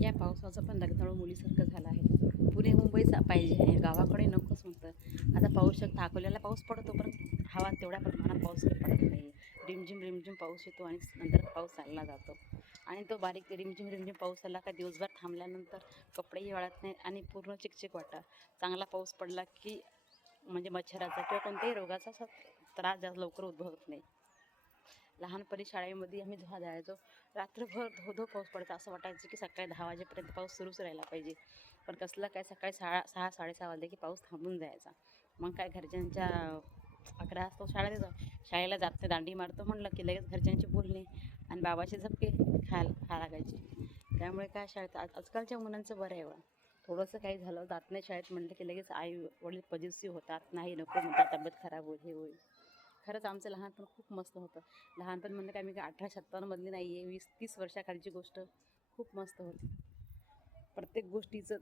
या पावसाचं पण लग्नाळू मुलीसारखं झालं आहे. पुणे मुंबईच पाहिजे आहे. गावाकडे नकोच म्हणतं आता पाऊस शकता अकोल्याला पाऊस पडतो पण हवा तेवढ्या प्रमाणात पाऊस पडत नाही. रिमझिम रिमझिम पाऊस येतो आणि नंतर पाऊस चालला जातो. आणि तो बारीक रिमझिम रिमझिम पाऊस आला का दिवसभर थांबल्यानंतर कपडेही वाळत नाही आणि पूर्ण चिकचिक वाटा. चांगला पाऊस पडला की म्हणजे मच्छराचा किंवा कोणत्याही रोगाचा असा त्रास जास्त लवकर उद्भवत नाही. लहानपणी शाळेमध्ये आम्ही धुवा जायचो रात्रभर धो धो पाऊस पडतो. असं वाटायचं की सकाळी दहा वाजेपर्यंत पाऊस सुरूच राहिला पाहिजे. पण कसलं काय सकाळी सहा सहा साडेसहा वाजले की पाऊस थांबून जायचा. मग काय घरच्यांच्या अकरा वाजता शाळेत येतो शाळेला जात नाही दांडी मारतो म्हणलं की लगेच घरच्यांची बोलणे आणि बाबाचे झपके खायला खा लागायचे. त्यामुळे काय शाळेत आज आजकालच्या मुलांचं बरं आहे एवढं. थोडंसं काही झालं जात नाही शाळेत म्हटलं की लगेच आई वडील पॉझिटिव्ह होतात. नाही नको म्हणतात तब्येत खराब होईल हे होईल. खरंच आमचं लहानपण खूप मस्त होतं. लहानपण म्हणजे काय मी काय अठरा सत्तावन्नमधली नाही आहे वीस तीस वर्षाखालची गोष्ट खूप मस्त होती. प्रत्येक गोष्टीचं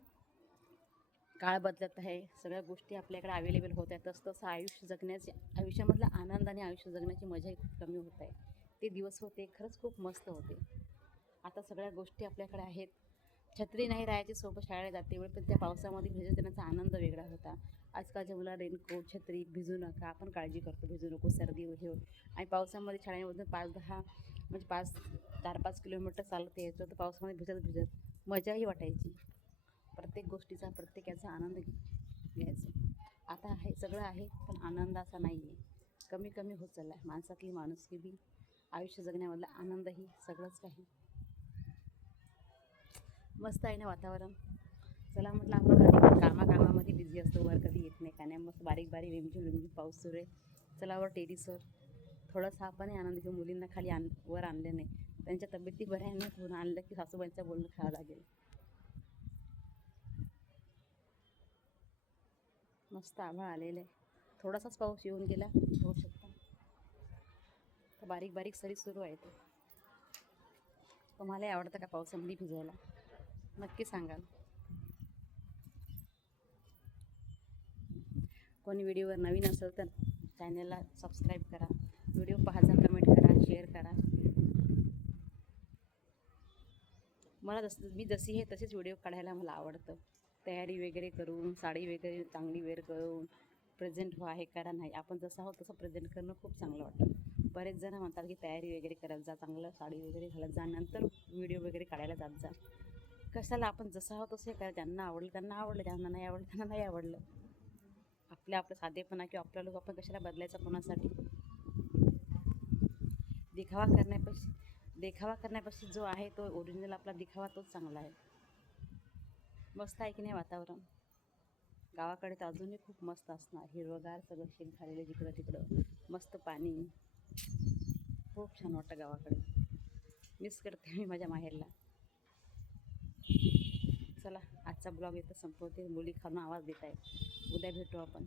काळ बदलत आहे सगळ्या गोष्टी आपल्याकडे अवेलेबल होत आहेत. तसं तसं आयुष्य जगण्याचे आयुष्यामधला आनंद आणि आयुष्य जगण्याची मजाही खूप कमी होत आहे. ते दिवस होते खरंच खूप मस्त होते. आता सगळ्या गोष्टी आपल्याकडे आहेत. छत्री नाही राहायची सोबत शाळेत जाते वेळ पण त्या पावसामध्ये भिजत त्यांचा आनंद वेगळा होता. आजकालच्या मुला रेनकोट छत्री भिजू नका. आपण काळजी करतो भिजू नको सर्दी हो होईल. आणि पावसामध्ये शाळेमधून पाच दहा म्हणजे पाच चार पाच किलोमीटर चालत यायचं. तर पावसामध्ये भिजत भिजत मजाही वाटायची. प्रत्येक गोष्टीचा प्रत्येक याचा आनंद घ्यायचा. आता आहे सगळं आहे पण आनंद असा नाही आहे कमी कमी होत चालला आहे माणसातली माणुसकी बी आयुष्य जगण्यामधला आनंदही सगळंच काही. मस्त आहे ना वातावरण. चला म्हटलं आपण कधी कामाकामामध्ये बिझी असतो वर कधी येत नाही का नाही मस्त बारीक बारीक रिमझिम रिमझिम पाऊस सुरू आहे. चला वर टेरीसवर थोडासा आपण आनंद घेऊ मुलींना खाली आण वर आणले नाही. त्यांच्या तब्येती बऱ्या आहे ना आणलं की सासूबाईंचं बोलणं खावं लागेल. मस्त आभाळ आलेलं आहे. थोडासाच पाऊस येऊन गेला होऊ शकता. तर बारीक बारीक सरी सुरू आहे ते. तुम्हालाही आवडतं का पावसामध्ये भिजायला? नक्की सांगाल. कोणी व्हिडिओवर नवीन असेल तर चॅनलला सबस्क्राईब करा. व्हिडिओ पाहायचा कमेंट करा शेअर करा. मला जसं मी जशी आहे तसेच व्हिडिओ काढायला मला आवडतं. तयारी वगैरे करून साडी वगैरे चांगली वेअर करून प्रेझेंट व्हा हे करा नाही. आपण जसं आहोत तसं प्रेझेंट करणं खूप चांगलं वाटतं. बरेच जण म्हणतात की तयारी वगैरे करत जा चांगलं साडी वगैरे घालत जा नंतर व्हिडिओ वगैरे काढायला जात जा. कशाला आपण जसं आहोत तसं करा. ज्यांना आवडलं त्यांना आवडलं. ज्यांना नाही आवडलं त्यांना नाही आवडलं. आपल्या आपलं साधेपणा किंवा आपल्या लोक आपण कशाला बदलायचं कोणासाठी? दिखावा करण्यापेक्षा देखावा करण्यापेक्षा जो आहे तो ओरिजिनल आपला दिखावा तोच चांगला आहे. मस्त आहे की नाही वातावरण? गावाकडे तर अजूनही खूप मस्त असणार. हिरवगार सगळं शेत झालेलं जिकडं तिकडं. मस्त पाणी. खूप छान वाटतं गावाकडे. मिस करते मी माझ्या माहेरला. चला आजचा ब्लॉग इथं संपवते. मुली खाऊन आवाज देत आहे उद्या भेटू आपण.